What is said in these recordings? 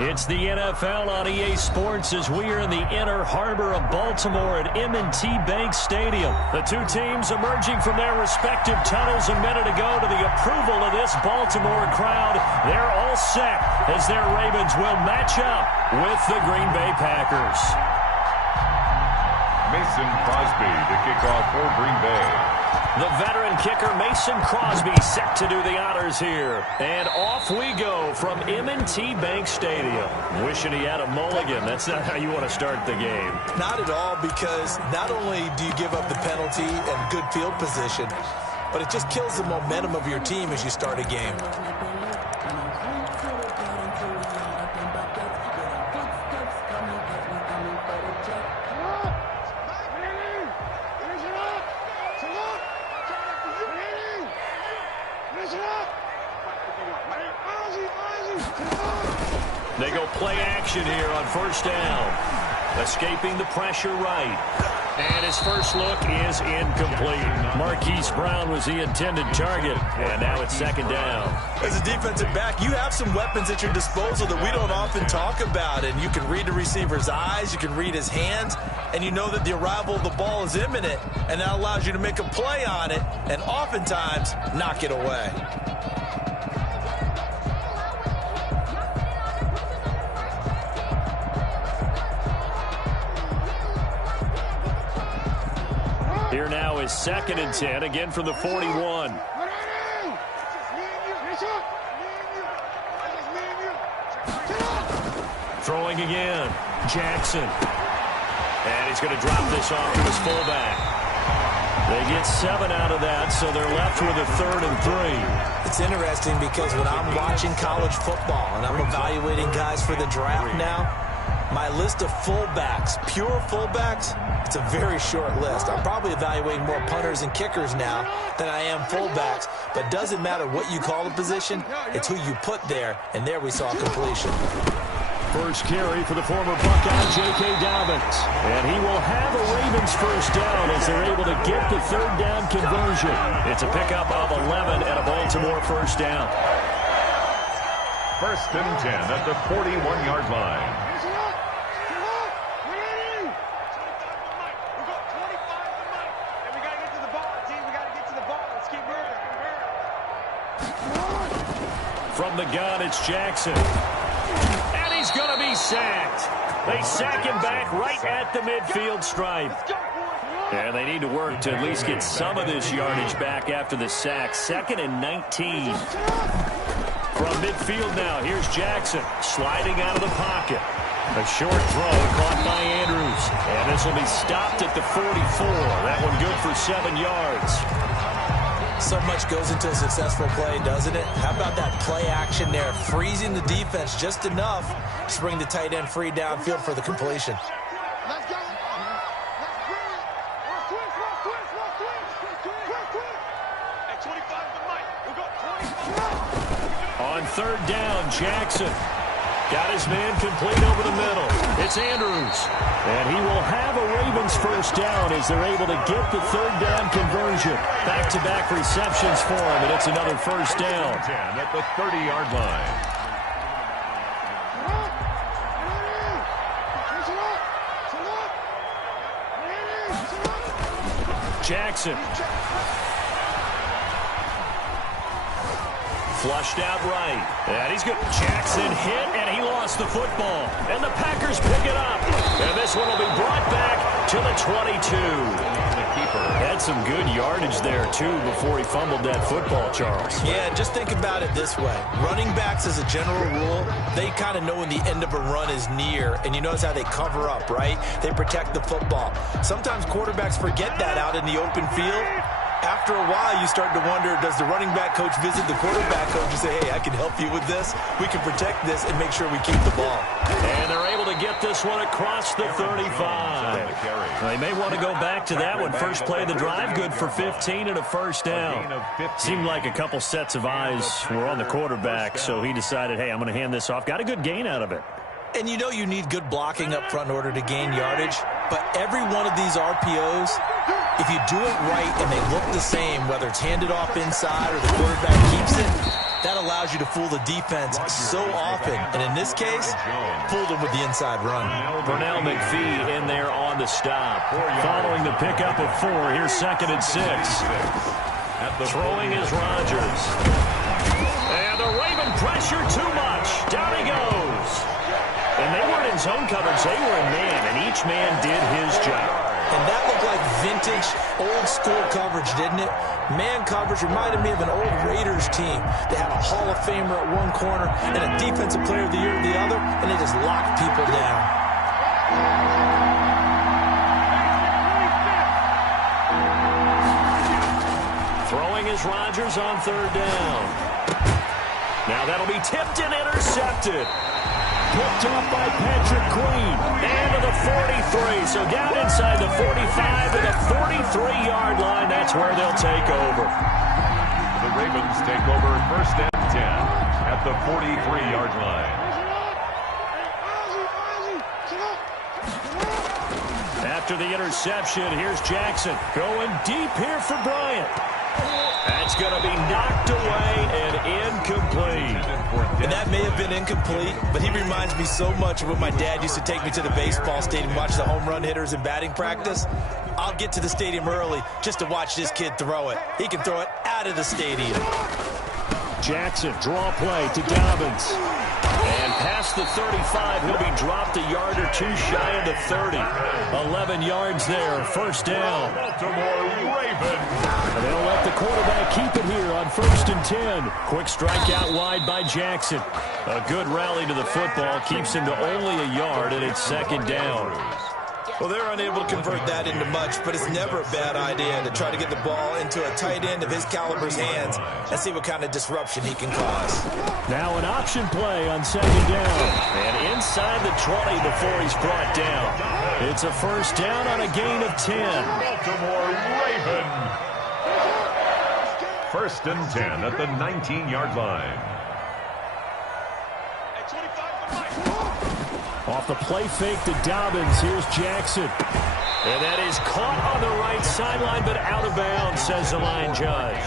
It's the NFL on EA Sports as we are in the inner harbor of Baltimore at M&T Bank Stadium. The two teams emerging from their respective tunnels a minute ago to the approval of this Baltimore crowd. They're all set as their Ravens will match up with the Green Bay Packers. Mason Crosby to kick off for Green Bay. The veteran kicker Mason Crosby set to do the honors here. And off we go from M&T Bank Stadium. Wishing he had a mulligan. That's not how you want to start the game. Not at all, because not only do you give up the penalty and good field position, but it just kills the momentum of your team as you start a game. They go play action here on first down. Escaping the pressure right. And his first look is incomplete. Marquise Brown was the intended target. And now it's second down. As a defensive back, you have some weapons at your disposal that we don't often talk about. And you can read the receiver's eyes. You can read his hands. And you know that the arrival of the ball is imminent. And that allows you to make a play on it. And oftentimes, knock it away. Here now is 2nd and 10, again from the 41. Throwing again. Jackson. And he's going to drop this off to his fullback. They get 7 out of that, so they're left with a 3rd and 3. It's interesting because when I'm watching college football and I'm evaluating guys for the draft now, my list of fullbacks, pure fullbacks, it's a very short list. I'm probably evaluating more punters and kickers now than I am fullbacks. But doesn't matter what you call the position, it's who you put there. And there we saw completion. First carry for the former Buckeye, J.K. Dobbins. And he will have a Ravens first down as they're able to get the 3rd down conversion. It's a pickup of 11 and a Baltimore first down. 1st and 10 at the 41-yard line. From the gun, it's Jackson. And he's going to be sacked. They sack him back right at the midfield stripe. And they need to work to at least get some of this yardage back after the sack. 2nd and 19. From midfield now, here's Jackson sliding out of the pocket. A short throw caught by Andrews. And this will be stopped at the 44. That one good for 7 yards. So much goes into a successful play, doesn't it? How about that play action there, freezing the defense just enough to bring the tight end free downfield for the completion. On 3rd down, Jackson got his man complete over the middle. It's Andrews. And he will have a Ravens first down as they're able to get the 3rd down conversion. Back-to-back receptions for him, and it's another first down. 10 at the 30-yard line. Jackson. Flushed out right. And he's good. Jackson hit, and he lost the football. And the Packers pick it up. And this one will be brought back to the 22. The keeper had some good yardage there, too, before he fumbled that football, Charles. Yeah, just think about it this way. Running backs, as a general rule, they kind of know when the end of a run is near. And you notice how they cover up, right? They protect the football. Sometimes quarterbacks forget that out in the open field. After a while, you start to wonder, does the running back coach visit the quarterback coach and say, hey, I can help you with this. We can protect this and make sure we keep the ball. And they're able to get this one across the 35. They may want to go back to that one. First play of the drive, good for 15 and a first down. Seemed like a couple sets of eyes were on the quarterback, so he decided, hey, I'm going to hand this off. Got a good gain out of it. And you know you need good blocking up front in order to gain yardage. But every one of these RPOs, if you do it right and they look the same, whether it's handed off inside or the quarterback keeps it, That allows you to fool the defense so often. And in this case, fooled them with the inside run. Pernell McPhee in there on the stop. Following the pickup of 4, here's 2nd and 6. Throwing is Rodgers. And the Raven pressure too much. Down he goes. And they weren't in zone coverage. They were in man, and each man did his job. And that looked like vintage, old-school coverage, didn't it? Man coverage reminded me of an old Raiders team. They had a Hall of Famer at one corner and a Defensive Player of the Year at the other, and they just locked people down. Throwing is Rodgers on 3rd down. Now that'll be tipped and intercepted. Picked up by Patrick Queen. And to the 43. So down inside the 45 to the 43-yard line. That's where they'll take over. The Ravens take over 1st and 10 at the 43-yard line. After the interception, here's Jackson. Going deep here for Bryant. That's going to be knocked away and incomplete. And that may have been incomplete, but he reminds me so much of when my dad used to take me to the baseball stadium, watch the home run hitters in batting practice. I'll get to the stadium early just to watch this kid throw it. He can throw it out of the stadium. Jackson, draw play to Dobbins. And past the 35, he'll be dropped a yard or 2 shy of the 30. 11 yards there, 1st down. Baltimore Ravens. And they'll let the quarterback keep it here on 1st and 10. Quick strike out wide by Jackson. A good rally to the football keeps him to only a yard, and it's 2nd down. Well, they're unable to convert that into much, but it's never a bad idea to try to get the ball into a tight end of his caliber's hands and see what kind of disruption he can cause. Now an option play on 2nd down. And inside the 20 before he's brought down. It's a 1st down on a gain of 10. Baltimore Ravens. 1st and 10 at the 19-yard line. Off the play fake to Dobbins, here's Jackson. And that is caught on the right sideline, but out of bounds, says the line judge.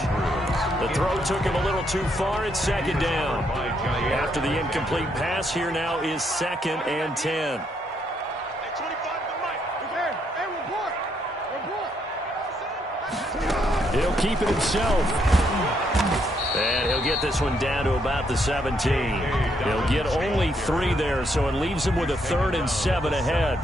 The throw took him a little too far. It's 2nd down. After the incomplete pass, here now is 2nd and 10. He'll keep it himself. And he'll get this one down to about the 17. He'll get only 3 there, so it leaves him with a 3rd and 7 ahead.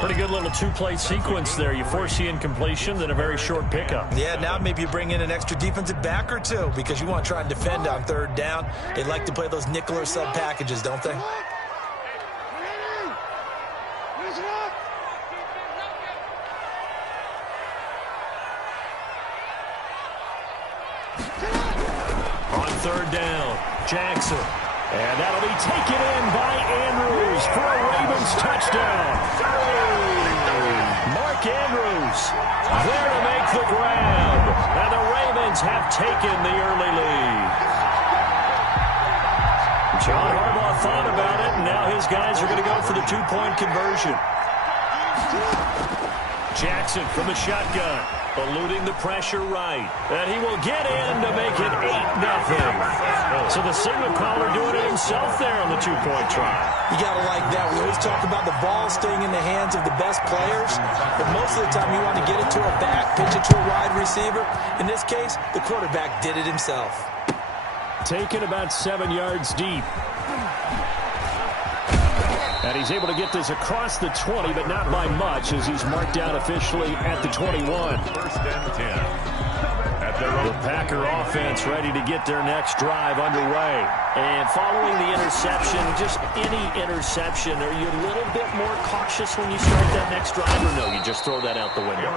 Pretty good little 2-play sequence there. You force the incompletion, then a very short pickup. Yeah, now maybe you bring in an extra defensive back or 2 because you want to try and defend on 3rd down. They like to play those nickel or sub packages, don't they? On 3rd down, Jackson. And that'll be taken in by Andrews for a Ravens touchdown. Mark Andrews there to make the grab. And the Ravens have taken the early lead. John Harbaugh thought about it, and now his guys are going to go for the 2-point conversion. Jackson from the shotgun, eluding the pressure right. And he will get in to make it 8-0. So the signal caller doing it himself there on the 2-point try. You got to like that. We always talk about the ball staying in the hands of the best players, but most of the time you want to get it to a back, pitch it to a wide receiver. In this case, the quarterback did it himself. Taken about 7 yards deep. And he's able to get this across the 20, but not by much, as he's marked down officially at the 21. 1st and 10. The Packer offense ready to get their next drive underway. And following the interception, just any interception, are you a little bit more cautious when you start that next drive, or no, you just throw that out the window?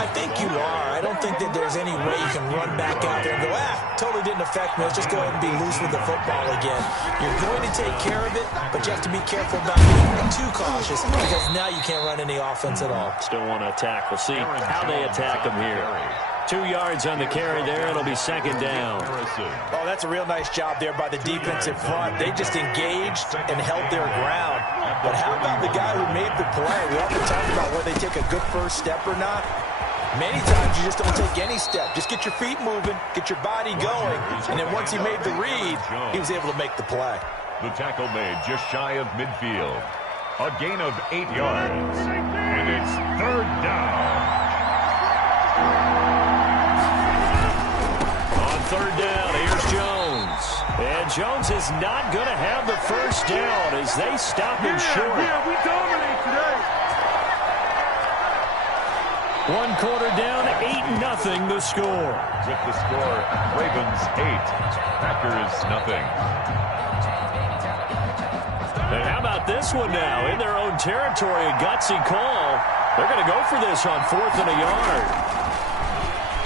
I think you are. I don't think that there's any way you can run back out there and go, totally didn't affect me. Let's just go ahead and be loose with the football again. You're going to take care of it, but you have to be careful about being too cautious because now you can't run any offense at all. Still want to attack. We'll see how they attack them here. 2 yards on the carry there. It'll be 2nd down. Oh, that's a real nice job there by the defensive front. They just engaged and held their ground. But how about the guy who made the play? We often talk about whether they take a good first step or not. Many times you just don't take any step. Just get your feet moving, get your body going, and then once he made the read, he was able to make the play. The tackle made just shy of midfield. A gain of 8 yards. And it's third down. On third down, here's Jones. And Jones is not going to have the first down as they stop him short. Yeah, we dominate today. 1 quarter down, 8-0 the score. With the score, Ravens 8, Packers nothing. And how about this one now? In their own territory, a gutsy call. They're going to go for this on 4th and a yard.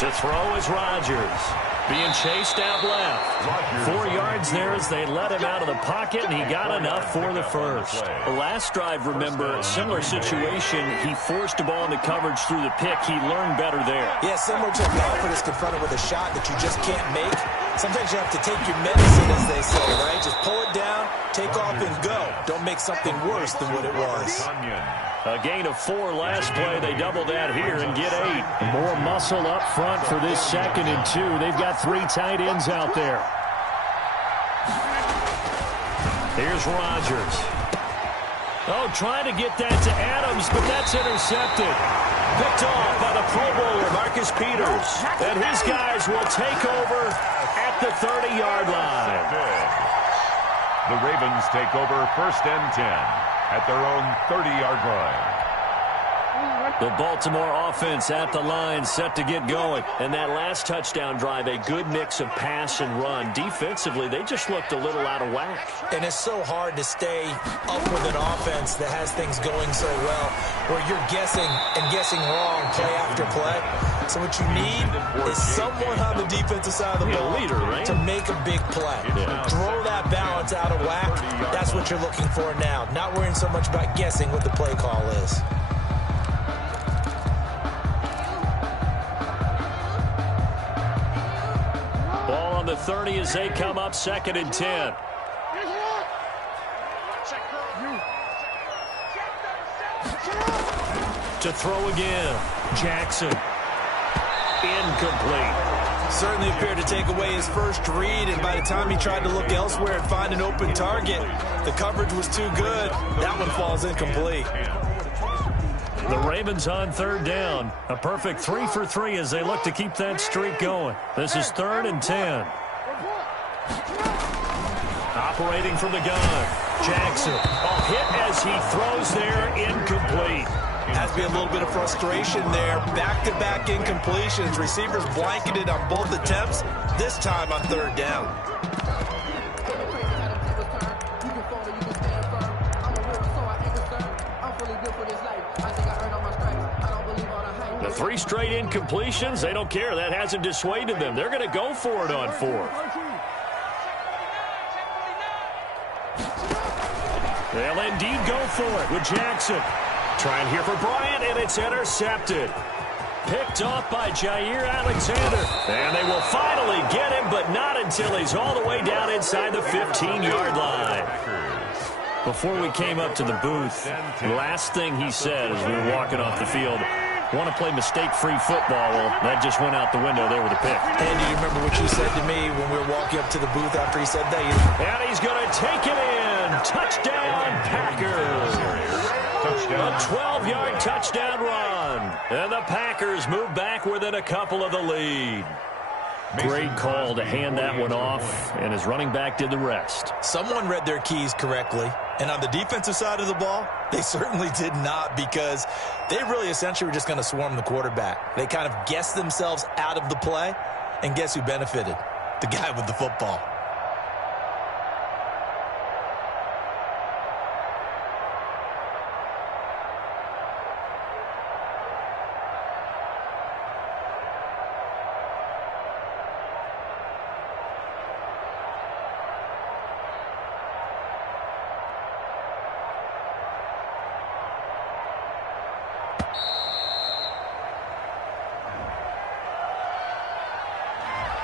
To throw is Rodgers. Being chased out left. 4 yards there as they let him out of the pocket, and he got enough for the first. The last drive, remember, similar situation. He forced the ball into coverage through the pick. He learned better there. Yeah, similar to a golfer that's confronted with a shot that you just can't make. Sometimes you have to take your medicine, as they say, right? Just pull it down, take off, and go. Don't make something worse than what it was. A gain of 4 last play. They double that here and get 8. More muscle up front for this 2nd and 2. They've got 3 tight ends out there. Here's Rodgers. Oh, trying to get that to Adams, but that's intercepted. Picked off by the Pro Bowler, Marcus Peters. And his guys will take over at the 30-yard line. The Ravens take over 1st and 10 at their own 30-yard line. The Baltimore offense at the line, set to get going. And that last touchdown drive, a good mix of pass and run. Defensively, they just looked a little out of whack. And it's so hard to stay up with an offense that has things going so well, where you're guessing and guessing wrong play after play. So what you need is someone on the defensive side of the ball to make a big play. Throw that balance out of whack. That's what you're looking for now. Not worrying so much about guessing what the play call is. Ball on the 30 as they come up 2nd and 10. To throw again. Jackson. Incomplete. Certainly appeared to take away his first read, and by the time he tried to look elsewhere and find an open target, the coverage was too good. That one falls incomplete. The Ravens on 3rd down. A perfect 3 for 3 as they look to keep that streak going. This is 3rd and 10. Operating from the gun. Jackson. A hit as he throws there. Incomplete. Has to be a little bit of frustration there. Back-to-back incompletions. Receivers blanketed on both attempts, this time on 3rd down. The 3 straight incompletions, they don't care. That hasn't dissuaded them. They're going to go for it on 4th. They'll indeed go for it with Jackson. Trying here for Bryant, and it's intercepted. Picked off by Jair Alexander. And they will finally get him, but not until he's all the way down inside the 15-yard line. Before we came up to the booth, the last thing he said as we were walking off the field, want to play mistake-free football. Well, that just went out the window there with a pick. And do you remember what you said to me when we were walking up to the booth after he said that? And he's going to take it in. Touchdown, Packers. A 12-yard touchdown run. And the Packers move back within a couple of the lead. Great call to hand that one off, and his running back did the rest. Someone read their keys correctly, and on the defensive side of the ball, they certainly did not, because they really essentially were just going to swarm the quarterback. They kind of guessed themselves out of the play, and guess who benefited? The guy with the football.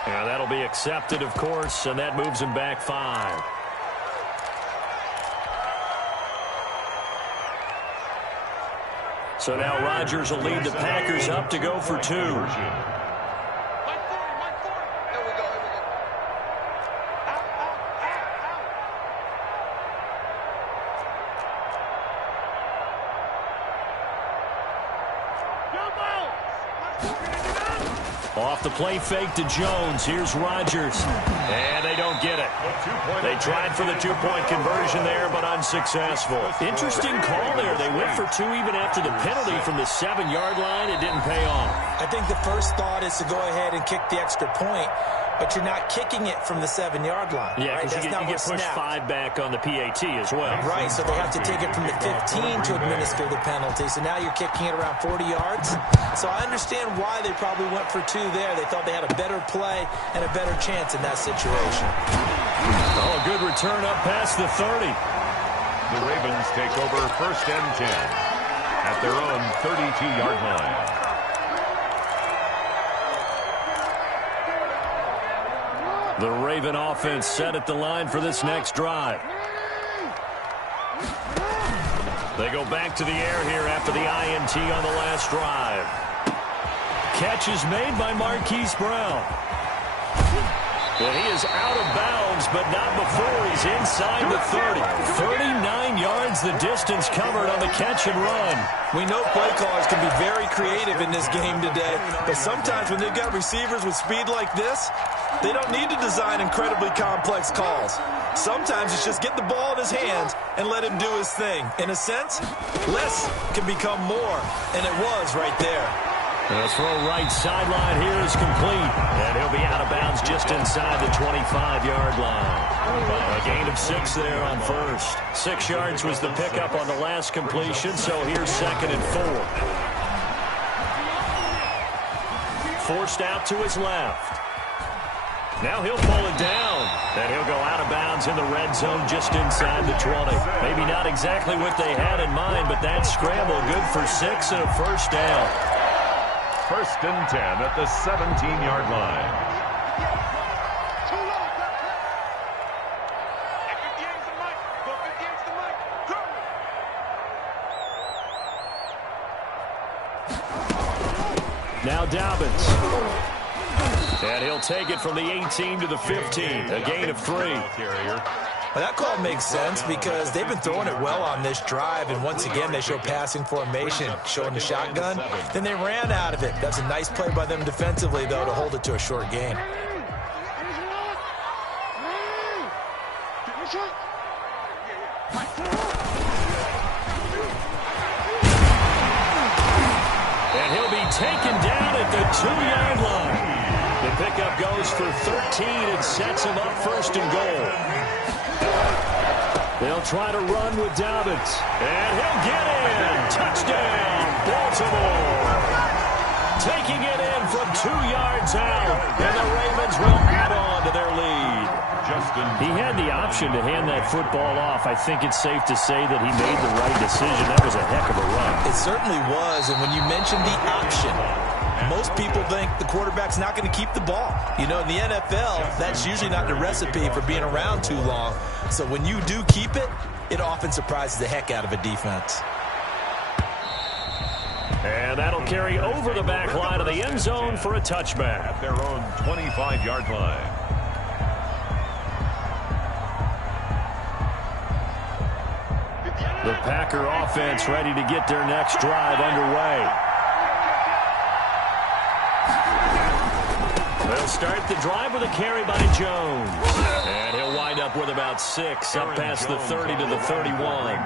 And that'll be accepted, of course, and that moves him back 5. So now Rodgers will lead the Packers up to go for 2. Off the play fake to Jones. Here's Rodgers. And they don't get it. They tried for the two-point conversion there, but unsuccessful. Interesting call there. They went for 2 even after the penalty from the 7-yard line. It didn't pay off. I think the first thought is to go ahead and kick the extra point, but you're not kicking it from the 7-yard line. Yeah, because right? you get pushed 5 back on the PAT as well. Right, so they have to take it from the 15 to administer the penalty. So now you're kicking it around 40 yards. So I understand why they probably went for 2 there. They thought they had a better play and a better chance in that situation. Oh, a good return up past the 30. The Ravens take over 1st and 10 at their own 32-yard line. The Raven offense set at the line for this next drive. They go back to the air here after the INT on the last drive. Catch is made by Marquise Brown. And he is out of bounds, but not before he's inside the 30. 39 yards the distance covered on the catch and run. We know play callers can be very creative in this game today, but sometimes when they've got receivers with speed like this, they don't need to design incredibly complex calls. Sometimes it's just get the ball in his hands and let him do his thing. In a sense, less can become more, and it was right there. The throw right sideline here is complete, and he'll be out of bounds just inside the 25-yard line. A gain of 6 there on first. 6 yards was the pickup on the last completion, so here's 2nd and 4. Forced out to his left. Now he'll pull it down, and he'll go out of bounds in the red zone just inside the 20. Maybe not exactly what they had in mind, but that scramble good for 6 and a first down. 1st and 10 at the 17-yard line. Now Dobbins. And he'll take it from the 18 to the 15. A gain of 3. Well, that call makes sense because they've been throwing it well on this drive, and once again they show passing formation, showing the shotgun. Then they ran out of it. That's a nice play by them defensively, though, to hold it to a short gain. And he'll be taken down at the 2-yard line. The pickup goes for 13 and sets him up 1st and goal. They'll try to run with Dobbins. And he'll get in. Touchdown, Baltimore. Taking it in from 2 yards out. And the Ravens will add on to their lead. He had the option to hand that football off. I think it's safe to say that he made the right decision. That was a heck of a run. It certainly was. And when you mentioned the option, most people think the quarterback's not going to keep the ball. You know, in the NFL, that's usually not the recipe for being around too long. So when you do keep it, it often surprises the heck out of a defense. And that'll carry over the back line of the end zone for a touchback. At their own 25-yard line. The Packer offense ready to get their next drive underway. They'll start the drive with a carry by Jones. And he'll wind up with about 6 up past the 30 to the 31.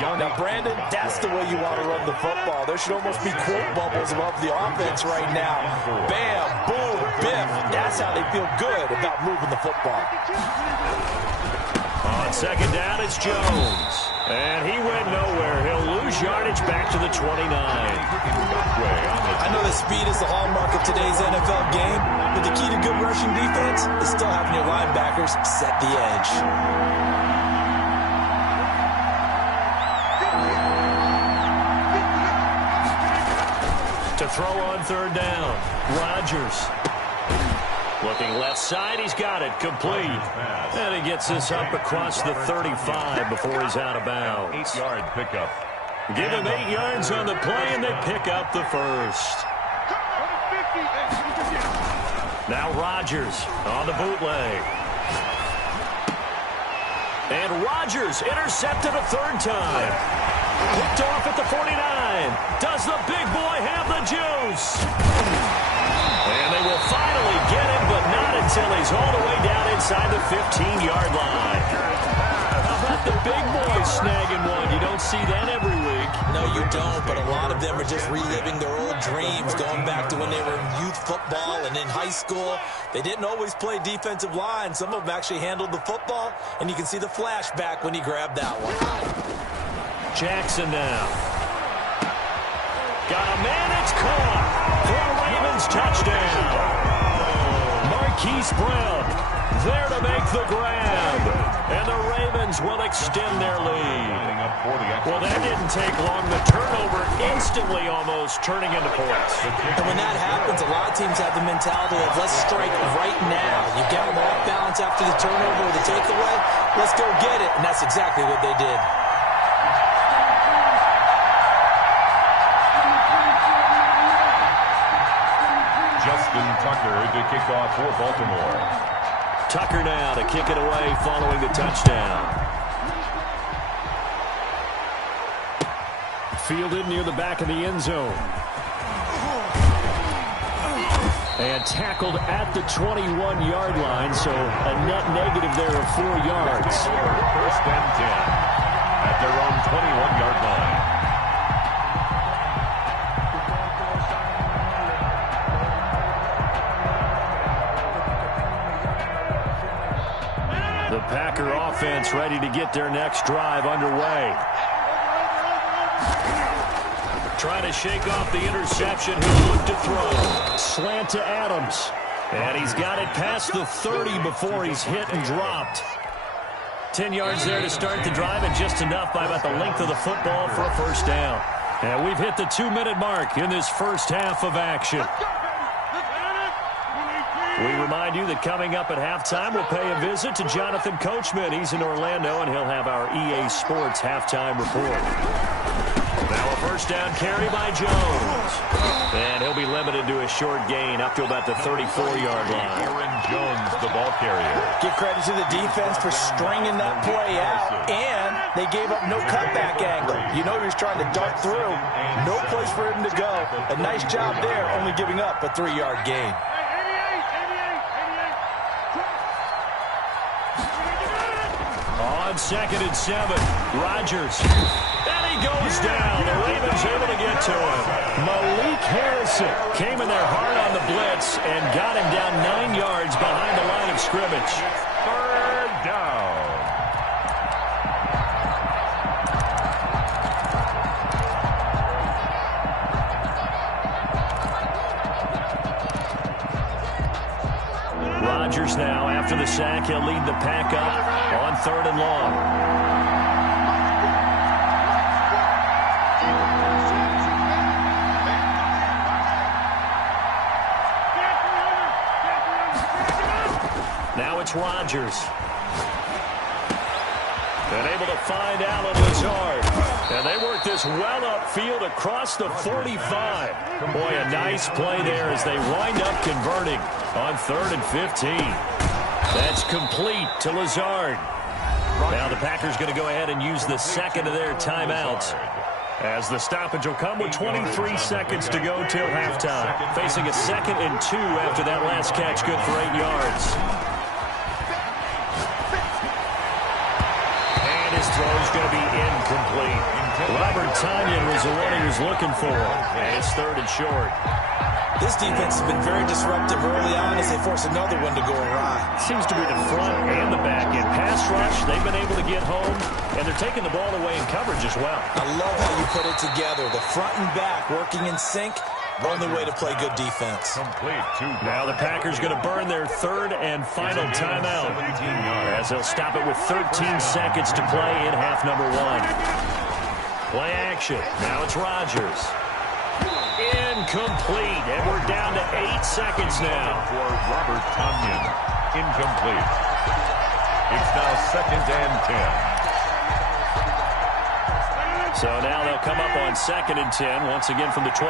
Now, Brandon, that's the way you want to run the football. There should almost be quote bubbles above the offense right now. Bam, boom, biff. That's how they feel good about moving the football. On 2nd down, it's Jones. And he went nowhere. He'll lose yardage back to the 29. I know that speed is the hallmark of today's NFL game, but the key to good rushing defense is still having your linebackers set the edge. To throw on 3rd down, Rodgers. Looking left side, he's got it, complete. And he gets this up across the 35 before he's out of bounds. 8-yard pickup. Give him 8 yards on the play, and they pick up the first. Now Rodgers on the bootleg. And Rodgers intercepted a third time. Picked off at the 49. Does the big boy have the juice? And they will finally get him, but not until he's all the way down inside the 15-yard line. How about the big boy snagging one? You don't see that every week. No, you don't, but a lot of them are just reliving their old dreams, going back to when they were in youth football and in high school. They didn't always play defensive line. Some of them actually handled the football, and you can see the flashback when he grabbed that one. Jackson now. Got a man, it's caught for a Ravens touchdown. Marquise Brown there to make the grab. And the Ravens will extend their lead. Well, that didn't take long. The turnover instantly almost turning into points. And when that happens, a lot of teams have the mentality of let's strike right now. You get them off balance after the turnover or the takeaway, let's go get it. And that's exactly what they did. Justin Tucker to kick off for Baltimore. Tucker now to kick it away following the touchdown. Fielded near the back of the end zone. And tackled at the 21-yard line, so a net negative there of 4 yards. First and 10 at their own 21-yard line. The Packer offense ready to get their next drive underway. Trying to shake off the interception. He'll look to throw. Slant to Adams. And he's got it past the 30 before he's hit and dropped. 10 yards there to start the drive, and just enough by about the length of the football for a first down. And we've hit the 2-minute mark in this first half of action. We remind you that coming up at halftime, we'll pay a visit to Jonathan Coachman. He's in Orlando, and he'll have our EA Sports halftime report. Now a first down carry by Jones. And he'll be limited to a short gain up to about the 34-yard line. Aaron Jones, the ball carrier. Give credit to the defense for stringing that play out, and they gave up no cutback angle. You know he was trying to dart through. No place for him to go. A nice job there, only giving up a 3-yard gain. On 2nd and 7, Rodgers. And he goes down. The Ravens able to get to him. Malik Harrison came in there hard on the blitz and got him down 9 yards behind the line of scrimmage. Third down. Rodgers now, after the sack, he'll lead the pack up on 3rd and long. Now it's Rodgers. And able to find Alan Lazard. And they work this well upfield across the 45. Boy, a nice play there as they wind up converting on 3rd and 15. That's complete to Lazard. Now the Packers going to go ahead and use the second of their timeouts, as the stoppage will come with 23 seconds to go till halftime. Facing a 2nd and 2 after that last catch, good for 8 yards. And his throw is going to be incomplete. Robert Tonyan was the one he was looking for. And it's 3rd and short. This defense has been very disruptive early on as they force another one to go awry. Seems to be the front and the back end. Pass rush, they've been able to get home, and they're taking the ball away in coverage as well. I love how you put it together. The front and back working in sync, the only way to play good defense. Now the Packers going to burn their 3rd and final timeout, as they'll stop it with 13 seconds to play in half number 1. Play action. Now it's Rodgers. Incomplete, and we're down to 8 seconds now. For Robert Tonyan, incomplete. It's now 2nd and So now they'll come up on 2nd and 10, once again from the 28.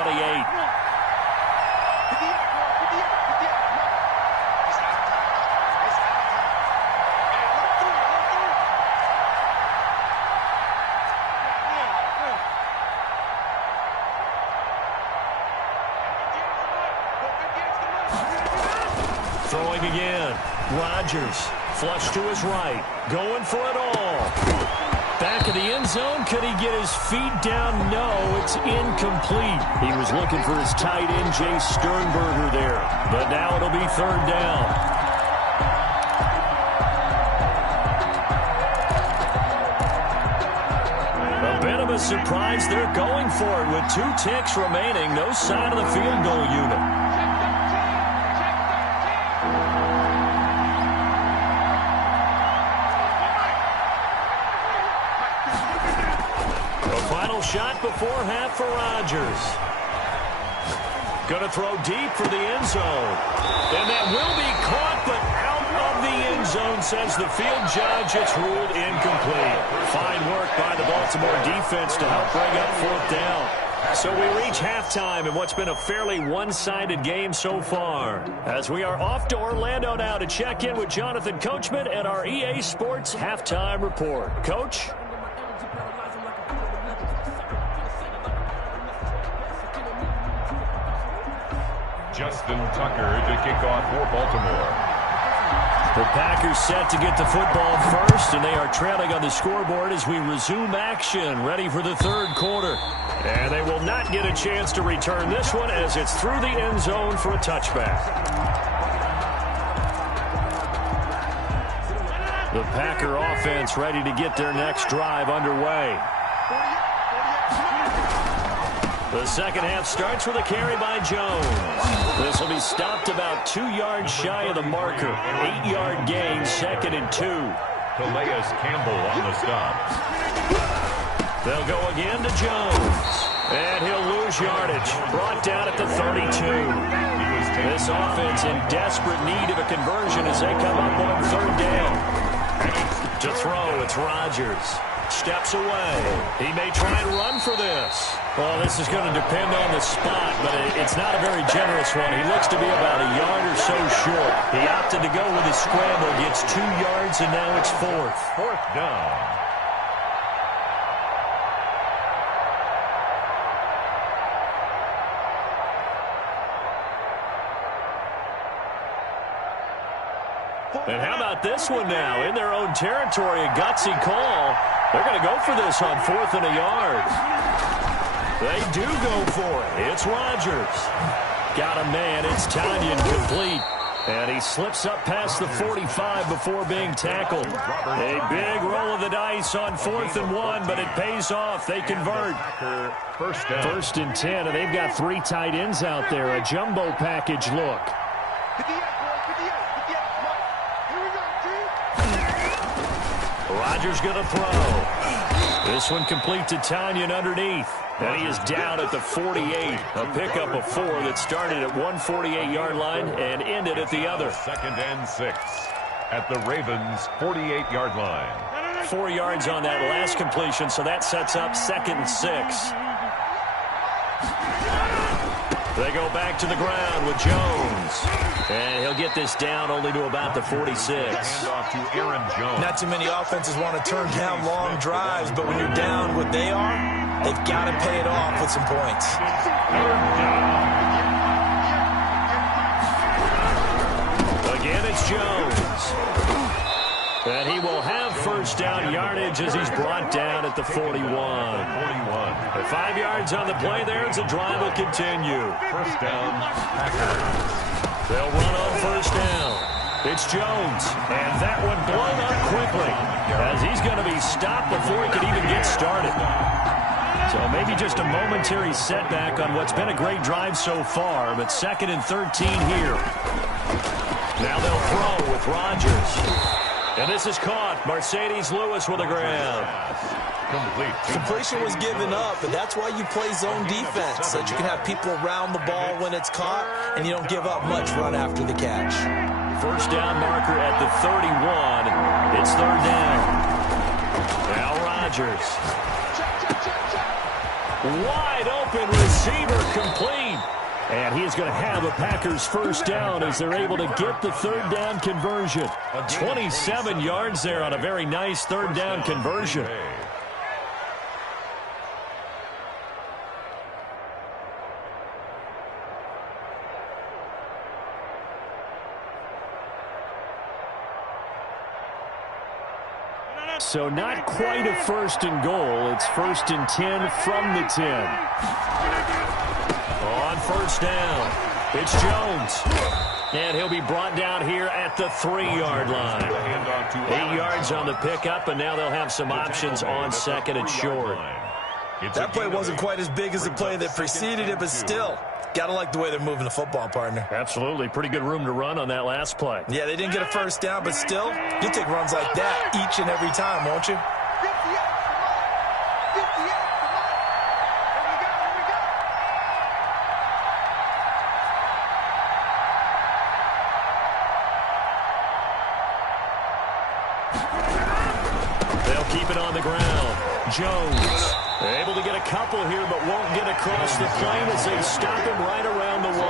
Throwing again. Rodgers, flush to his right, going for it all. Back of the end zone, could he get his feet down? No, it's incomplete. He was looking for his tight end, Jay Sternberger there. But now it'll be 3rd down. A bit of a surprise. They're going for it with 2 ticks remaining. No sign of the field goal unit. Shot before half for Rodgers. Going to throw deep for the end zone. And that will be caught, but out of the end zone, says the field judge. It's ruled incomplete. Fine work by the Baltimore defense to help bring up 4th down. So we reach halftime in what's been a fairly one-sided game so far. As we are off to Orlando now to check in with Jonathan Coachman and our EA Sports Halftime Report. Coach? Justin Tucker to kick off for Baltimore. The Packers set to get the football first, and they are trailing on the scoreboard as we resume action, ready for the 3rd quarter. And they will not get a chance to return this one as it's through the end zone for a touchback. The Packer offense ready to get their next drive underway. The second half starts with a carry by Jones. This will be stopped about 2 yards shy of the marker. 8-yard gain, 2nd and 2. Calais Campbell on the stop. They'll go again to Jones. And he'll lose yardage. Brought down at the 32. This offense in desperate need of a conversion as they come up on 3rd down. To throw, it's Rodgers. Steps away. He may try and run for this. Well, this is going to depend on the spot, but it's not a very generous one. He looks to be about a yard or so short. He opted to go with his scramble, gets 2 yards, and now it's 4th. 4th down. And how about this one now? In their own territory, a gutsy call. They're going to go for this on 4th and a yard. They do go for it. It's Rodgers. Got a man. It's Tanyan complete. And he slips up past the 45 before being tackled. A big roll of the dice on 4th and 1, but it pays off. They convert. 1st and 10, and they've got 3 tight ends out there. A jumbo package look. Rodgers going to throw. This one complete to Tanyan underneath. And he is down at the 48. A pickup of 4 that started at 148-yard line and ended at the other. 2nd and 6 at the Ravens' 48-yard line. 4 yards on that last completion, so that sets up 2nd and 6. They go back to the ground with Jones. And he'll get this down only to about the 46. Off to Aaron Jones. Not too many offenses want to turn down long drives, but when you're down what they are, they've got to pay it off with some points. 3rd down. Again, it's Jones. And he will have 1st down yardage as he's brought down at the 41. 5 yards on the play there as the drive will continue. 1st down, Packers. They'll run on 1st down. It's Jones. And that one blown up quickly as he's going to be stopped before he can even get started. So maybe just a momentary setback on what's been a great drive so far, but 2nd and 13 here. Now they'll throw with Rodgers. And this is caught. Mercedes Lewis with a grab. Completion was given up, but that's why you play zone defense, so that you can have people around the ball when it's caught, and you don't give up much run after the catch. 1st down marker at the 31. It's 3rd down. Now Rodgers. Wide open receiver complete. And he is going to have a Packers first down as they're able to get the third down conversion. 27 yards there on a very nice third down conversion. So not quite a first and goal. It's first and 10 from the 10. On first down, it's Jones. And he'll be brought down here at the 3-yard line. 8 yards on the pickup, and now they'll have some options on second and short. That play wasn't quite as big as the play that preceded it, but still, got to like the way they're moving the football, partner. Absolutely. Pretty good room to run on that last play. Yeah, they didn't get a first down, but still, you take runs like that each and every time, won't you? They'll keep it on the ground. Jones able to get a couple here, but won't get across the plane as they stop him right around the 1.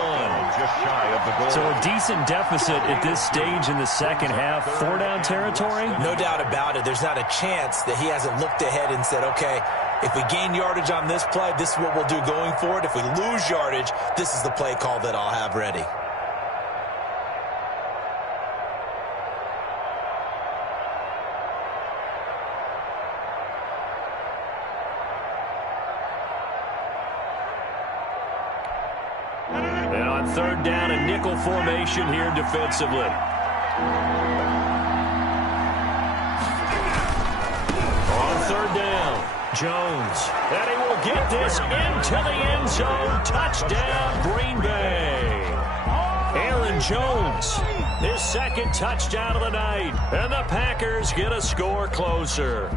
Just shy of the goal. So a decent deficit at this stage in the second half. 4-down territory? No doubt about it. There's not a chance that he hasn't looked ahead and said, okay, if we gain yardage on this play, this is what we'll do going forward. If we lose yardage, this is the play call that I'll have ready. Third down, a nickel formation here defensively. On third down, Jones. And he will get this into the end zone. Touchdown, Green Bay. Aaron Jones, his second touchdown of the night. And the Packers get a score closer.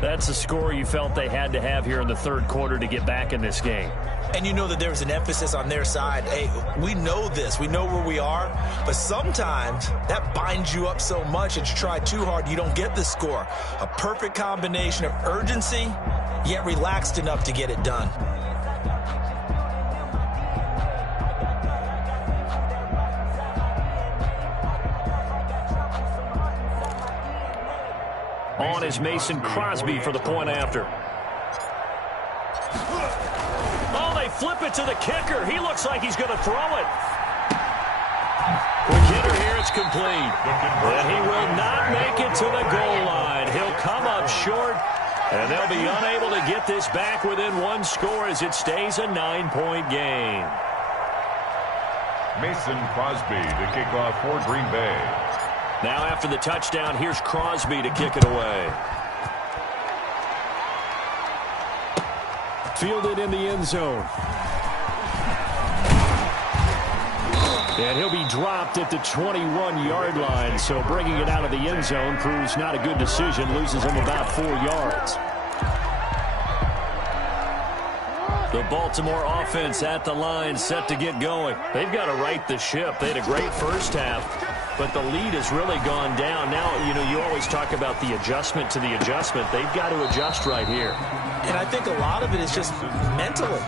That's a score you felt they had to have here in the third quarter to get back in this game. And you know that there's an emphasis on their side. Hey, we know this. We know where we are. But sometimes that binds you up so much that you try too hard, you don't get the score. A perfect combination of urgency, yet relaxed enough to get it done. On is Mason Crosby for the point after. Flip it to the kicker. He looks like he's going to throw it. Quick hitter here. It's complete. And he will not make it to the goal line. He'll come up short, and they'll be unable to get this back within one score as it stays a 9-point game. Mason Crosby to kick off for Green Bay. Now after the touchdown, here's Crosby to kick it away. Fielded in the end zone. And he'll be dropped at the 21-yard line, so bringing it out of the end zone proves not a good decision, loses him about 4 yards. The Baltimore offense at the line, set to get going. They've got to right the ship. They had a great first half, but the lead has really gone down. Now, you always talk about the adjustment to the adjustment. They've got to adjust right here. And I think a lot of it is just mentally.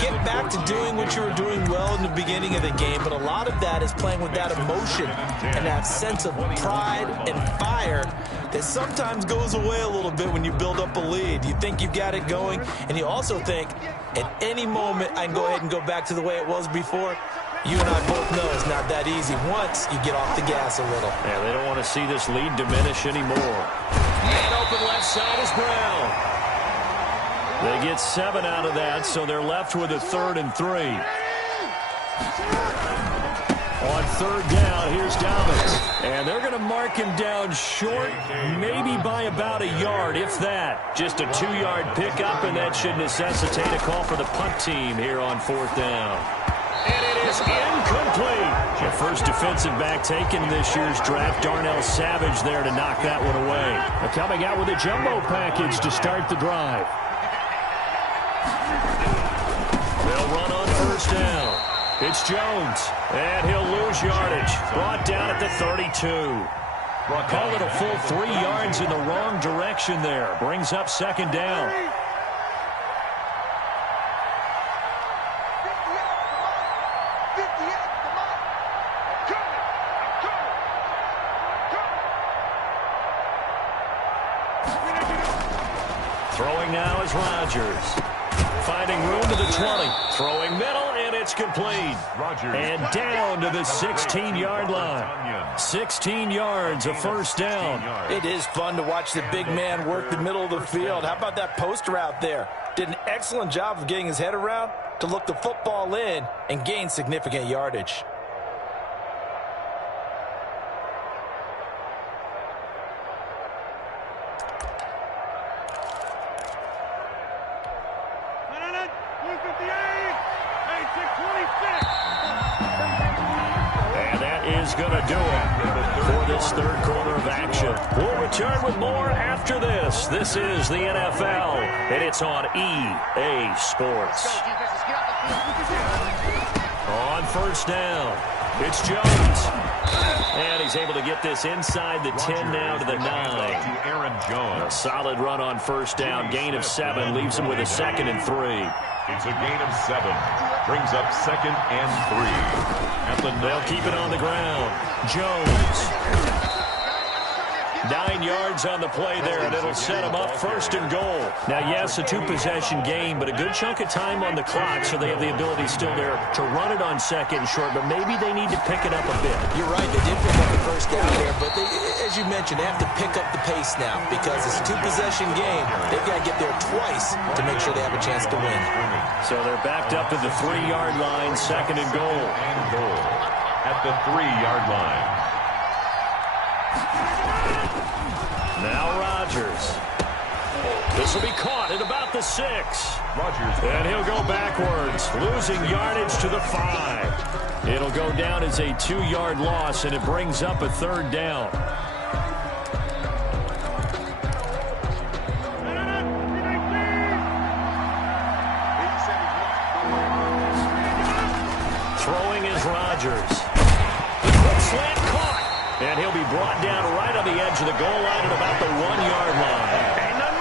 Get back to doing what you were doing well in the beginning of the game, but a lot of that is playing with that emotion and that sense of pride and fire that sometimes goes away a little bit when you build up a lead. You think you've got it going, and you also think at any moment I can go ahead and go back to the way it was before. You and I both know it's not that easy once you get off the gas a little. Yeah, they don't want to see this lead diminish anymore. Man open left side is Brown. They get 7 out of that, so they're left with a 3rd and 3. On third down, here's Dobbins. And they're going to mark him down short, maybe by about a yard, if that. Just a 2-yard pickup, and that should necessitate a call for the punt team here on 4th down. And it is incomplete. The first defensive back taken in this year's draft, Darnell Savage there to knock that one away. They're coming out with a jumbo package to start the drive. They'll run on first down. It's Jones, and he'll lose yardage. Brought down at the 32. Call it a full 3 yards in the wrong direction there. Brings up 2nd down. Throwing now is Rodgers. Finding room to the 20. Throwing middle, and it's complete. And down to the 16-yard line. 16 yards, a first down. It is fun to watch the big man work the middle of the field. How about that post route there? Did an excellent job of getting his head around to look the football in and gain significant yardage. And that is going to do it for this third quarter of action. We'll return with more after this. This is the NFL, and it's on EA Sports. On first down, it's Jones. And he's able to get this inside the 10 now to the 9. A solid run on first down. Gain of 7 leaves him with a 2nd and 3. It's a gain of 7. Brings up 2nd and 3. They'll keep it on the ground. Jones. 9 yards on the play there, and it'll set him up 1st and goal. Now, yes, a 2-possession game, but a good chunk of time on the clock, so they have the ability still there to run it on 2nd and short, but maybe they need to pick it up a bit. You're right, they did pick up the first down there, but they, as you mentioned, they have to pick up the pace now because it's a 2-possession game. They've got to get there twice to make sure they have a chance to win. So they're backed up to the 3-yard line, 2nd and goal. At the 3-yard line. Now Rodgers. This will be caught at about the 6. And he'll go backwards, losing yardage to the 5. It'll go down as a 2-yard loss, and it brings up a 3rd down. Throwing is Rodgers. The quick slant caught. And he'll be brought down right on the edge of the goal line at about the 1-yard line.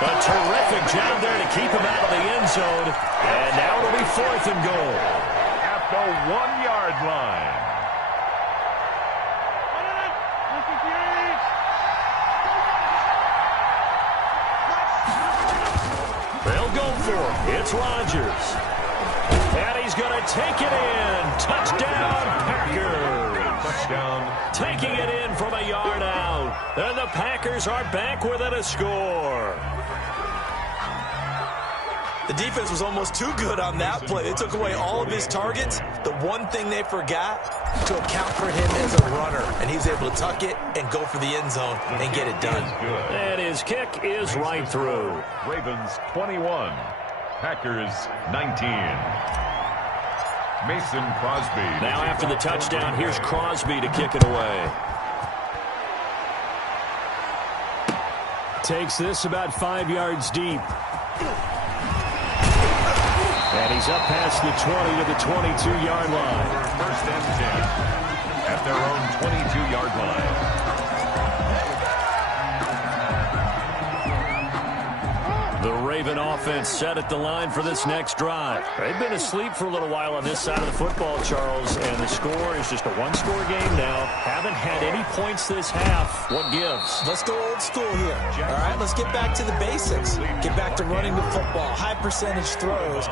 A terrific job there to keep him out of the end zone. And now it'll be 4th and goal. At the 1-yard line. They'll go for it. It's Rodgers. And he's going to take it in. Touchdown, Packers. Touchdown. Taking it in from a yard out. And the Packers are back within a score. The defense was almost too good on that play. They took away all of his targets. The one thing they forgot, to account for him as a runner. And he was able to tuck it and go for the end zone and get it done. And his kick is right through. Ravens 21. Packers 19. Mason Crosby. Now after the touchdown, here's Crosby to kick it away. Takes this about 5 yards deep. And he's up past the 20 to the 22-yard line. 1st and 10 at their own 22-yard line. The Raven offense set at the line for this next drive. They've been asleep for a little while on this side of the football, Charles, and the score is just a one-score game now. Haven't had any points this half. What gives? Let's go old school here. All right, let's get back to the basics. Get back to running the football, high percentage throws.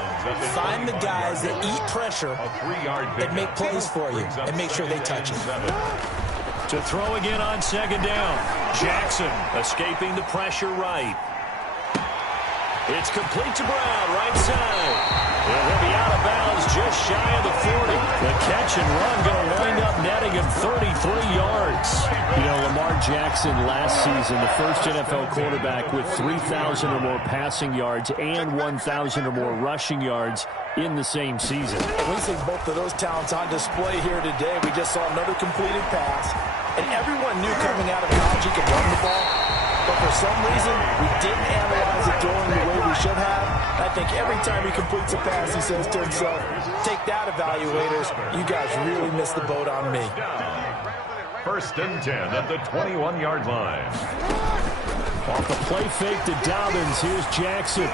Find the guys that eat pressure and make plays for you and make sure they touch it. To throw again on 2nd down. Jackson escaping the pressure right. It's complete to Brown, right side. And he'll be out of bounds just shy of the 40. The catch and run going to wind up netting him 33 yards. You know, Lamar Jackson last season, the first NFL quarterback with 3,000 or more passing yards and 1,000 or more rushing yards in the same season. We see both of those talents on display here today. We just saw another completed pass. And everyone knew coming out of college he could run the ball. But for some reason, we didn't analyze it throwing the way we should have. I think every time he completes a pass, he says to himself, take that, evaluators. You guys really missed the boat on me. 1st and 10 at the 21-yard line. Off the play fake to Dobbins, here's Jackson.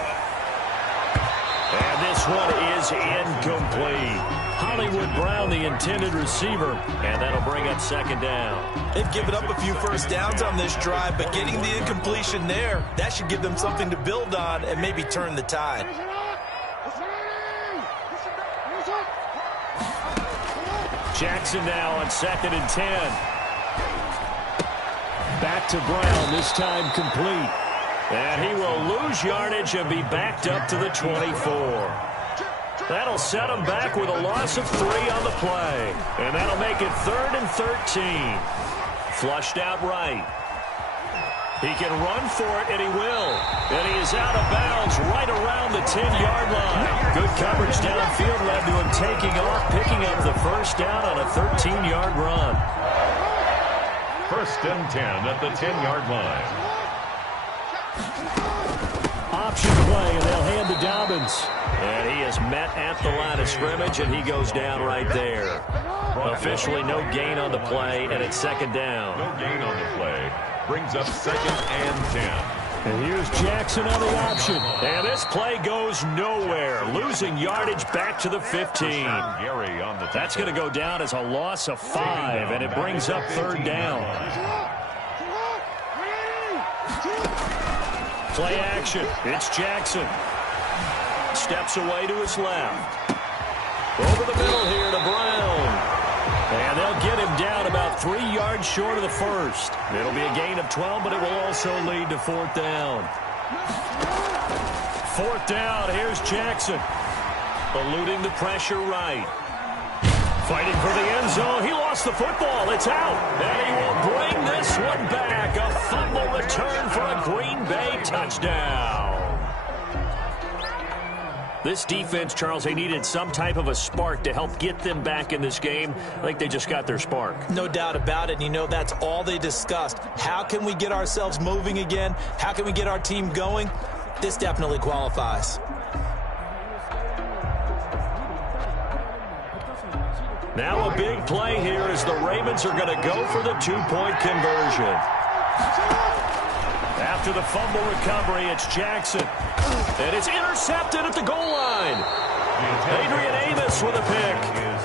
And this one is incomplete. Hollywood Brown, the intended receiver, and that'll bring up second down. They've given up a few first downs on this drive, but getting the incompletion there, that should give them something to build on and maybe turn the tide. Jackson now on 2nd and 10. Back to Brown, this time complete. And he will lose yardage and be backed up to the 24. That'll set him back with a loss of 3 on the play. And that'll make it 3rd and 13. Flushed out right. He can run for it, and he will. And he is out of bounds right around the 10-yard line. Good coverage downfield led to him taking off, picking up the first down on a 13-yard run. 1st and 10 at the 10-yard line. Option play, and they'll hand to Dobbins. And he is met at the line of scrimmage, and he goes down right there. Officially no gain on the play, and it's 2nd down. No gain on the play. Brings up 2nd and 10. And here's Jackson on the option. And this play goes nowhere. Losing yardage back to the 15. That's going to go down as a loss of 5, and it brings up 3rd down. Play action. It's Jackson. Steps away to his left. Over the middle here to Brown. And they'll get him down about 3 yards short of the first. It'll be a gain of 12, but it will also lead to 4th down. 4th down, here's Jackson. Eluding the pressure right. Fighting for the end zone. He lost the football. It's out. And he will bring this one back. A fumble return for a Green Bay touchdown. This defense, Charles, they needed some type of a spark to help get them back in this game. I think they just got their spark. No doubt about it. And you know, that's all they discussed. How can we get ourselves moving again? How can we get our team going? This definitely qualifies. Now a big play here as the Ravens are going to go for the 2-point conversion. After the fumble recovery, it's Jackson. And it's intercepted at the goal line. Adrian Amos with a pick.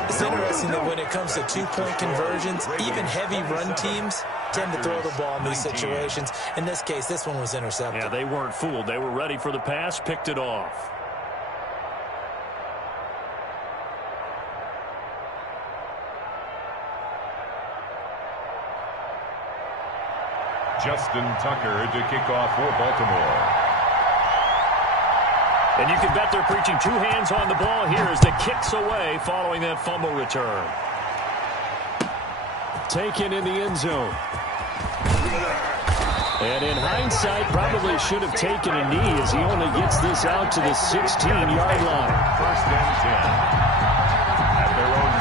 It's interesting that when it comes to 2-point conversions, even heavy run teams tend to throw the ball in these situations. In this case, this one was intercepted. Yeah, they weren't fooled. They were ready for the pass, picked it off. Justin Tucker to kick off for Baltimore. And you can bet they're preaching 2 hands on the ball here as the kick's away following that fumble return. Taken in the end zone. And in hindsight, probably should have taken a knee as he only gets this out to the 16-yard line. 1st and 10.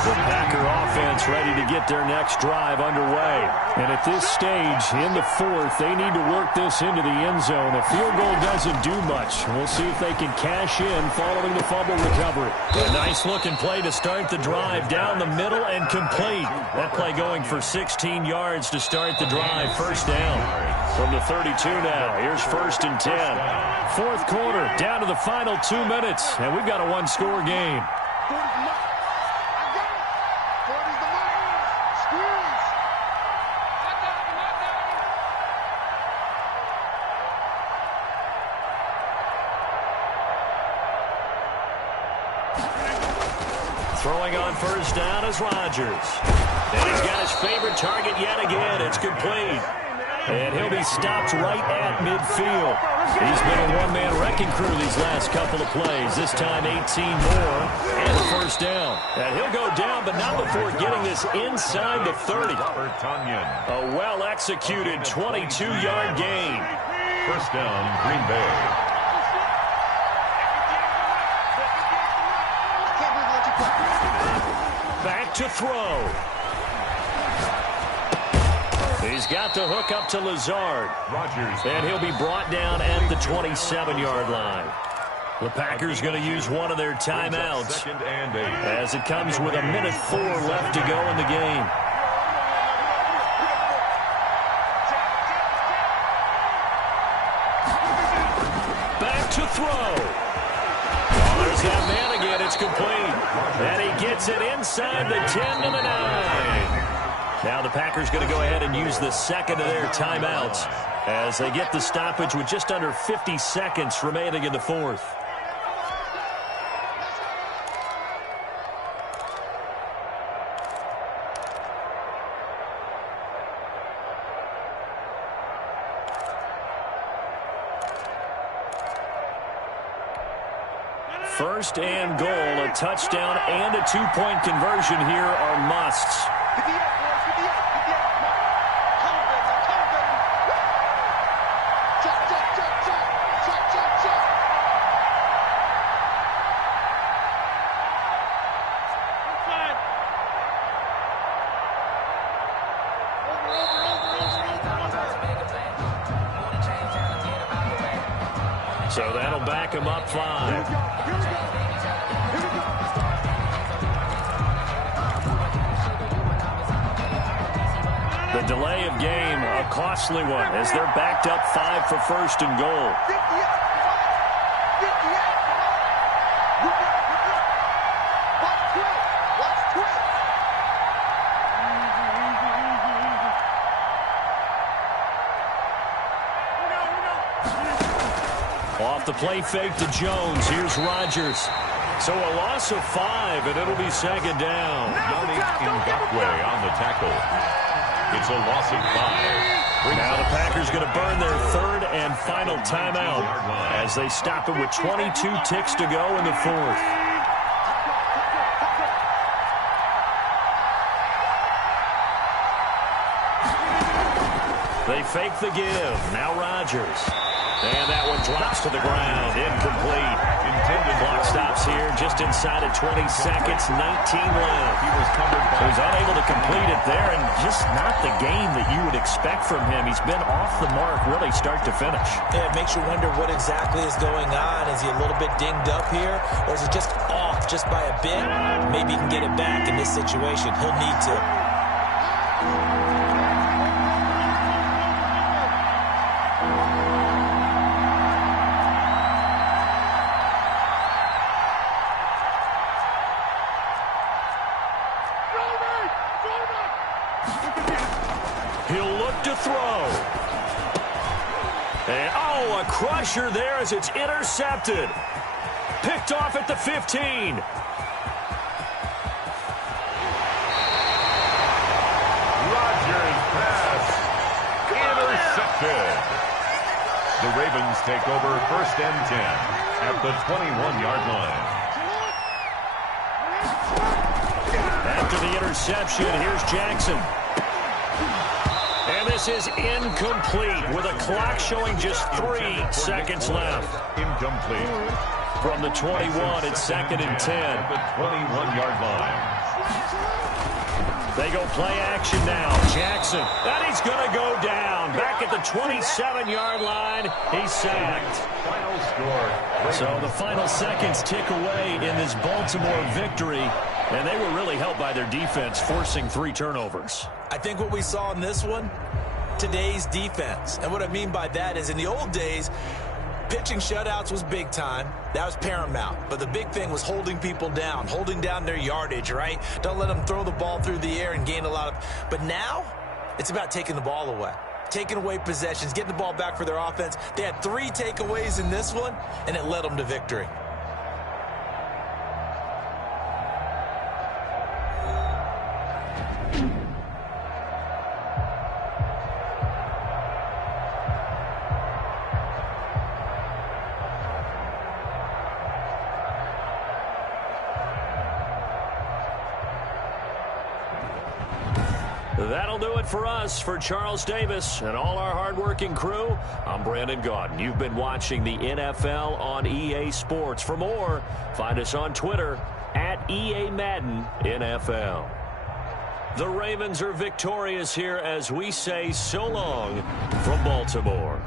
The Packer offense ready to get their next drive underway. And at this stage, in the 4th, they need to work this into the end zone. A field goal doesn't do much. We'll see if they can cash in following the fumble recovery. A nice-looking play to start the drive down the middle and complete. That play going for 16 yards to start the drive. 1st down from the 32 now. Here's 1st and 10. 4th quarter, down to the final 2 minutes, and we've got a 1-score game. Throwing on 1st down is Rodgers. And he's got his favorite target yet again. It's complete. And he'll be stopped right at midfield. He's been a one-man wrecking crew these last couple of plays. This time 18 more and a 1st down. And he'll go down, but not before getting this inside the 30. A well-executed 22-yard gain. 1st down, Green Bay. Back to throw. He's got the hook up to Lazard. Rodgers. And he'll be brought down at the 27-yard line. The Packers going to use one of their timeouts as it comes with 1:04 left to go in the game. Back to throw. Oh, there's the It's complete. And he gets it inside the 10 to the 9. Now the Packers going to go ahead and use the second of their timeouts as they get the stoppage with just under 50 seconds remaining in the fourth. First and goal, a touchdown and a two-point conversion here are musts. So that'll back him up 5. The delay of game, a costly one, as they're backed up 5 for first and goal. Off the play fake to Jones. Here's Rodgers. So a loss of 5, and it'll be second down. Yannick Ngakoue on the tackle. It's a loss of 5. Now the Packers going to burn their third and final timeout as they stop it with 22 ticks to go in the fourth. They fake the give. Now Rodgers. And that one drops to the ground. Incomplete. Intended clock stops here just inside of 20 seconds. 19 left. He was unable to complete it there, and just not the game that you would expect from him. He's been off the mark really start to finish. Yeah, it makes you wonder what exactly is going on. Is he a little bit dinged up here, or is it just off just by a bit? Maybe he can get it back in this situation. He'll need to. He'll look to throw. And, a crusher there as it's intercepted. Picked off at the 15. Rodgers pass. Intercepted. The Ravens take over first and 10 at the 21-yard line. After the interception, here's Jackson. And this is incomplete with a clock showing just 3 seconds left. Incomplete. From the 21, it's second and 10. At the 21-yard line. They go play action now. Jackson. And he's going to go down. Back at the 27-yard line. He's sacked. Final score. So the final seconds tick away in this Baltimore victory. And they were really helped by their defense, forcing 3 turnovers. I think what we saw in this one, today's defense. And what I mean by that is in the old days, pitching shutouts was big time. That was paramount. But the big thing was holding people down, holding down their yardage, right? Don't let them throw the ball through the air and gain a lot of... But now, it's about taking the ball away. Taking away possessions, getting the ball back for their offense. They had 3 takeaways in this one, and it led them to victory. That'll do it for us. For Charles Davis and all our hardworking crew, I'm Brandon Gaudin. You've been watching the NFL on EA Sports. For more, find us on Twitter at EA Madden NFL. The Ravens are victorious here as we say so long from Baltimore.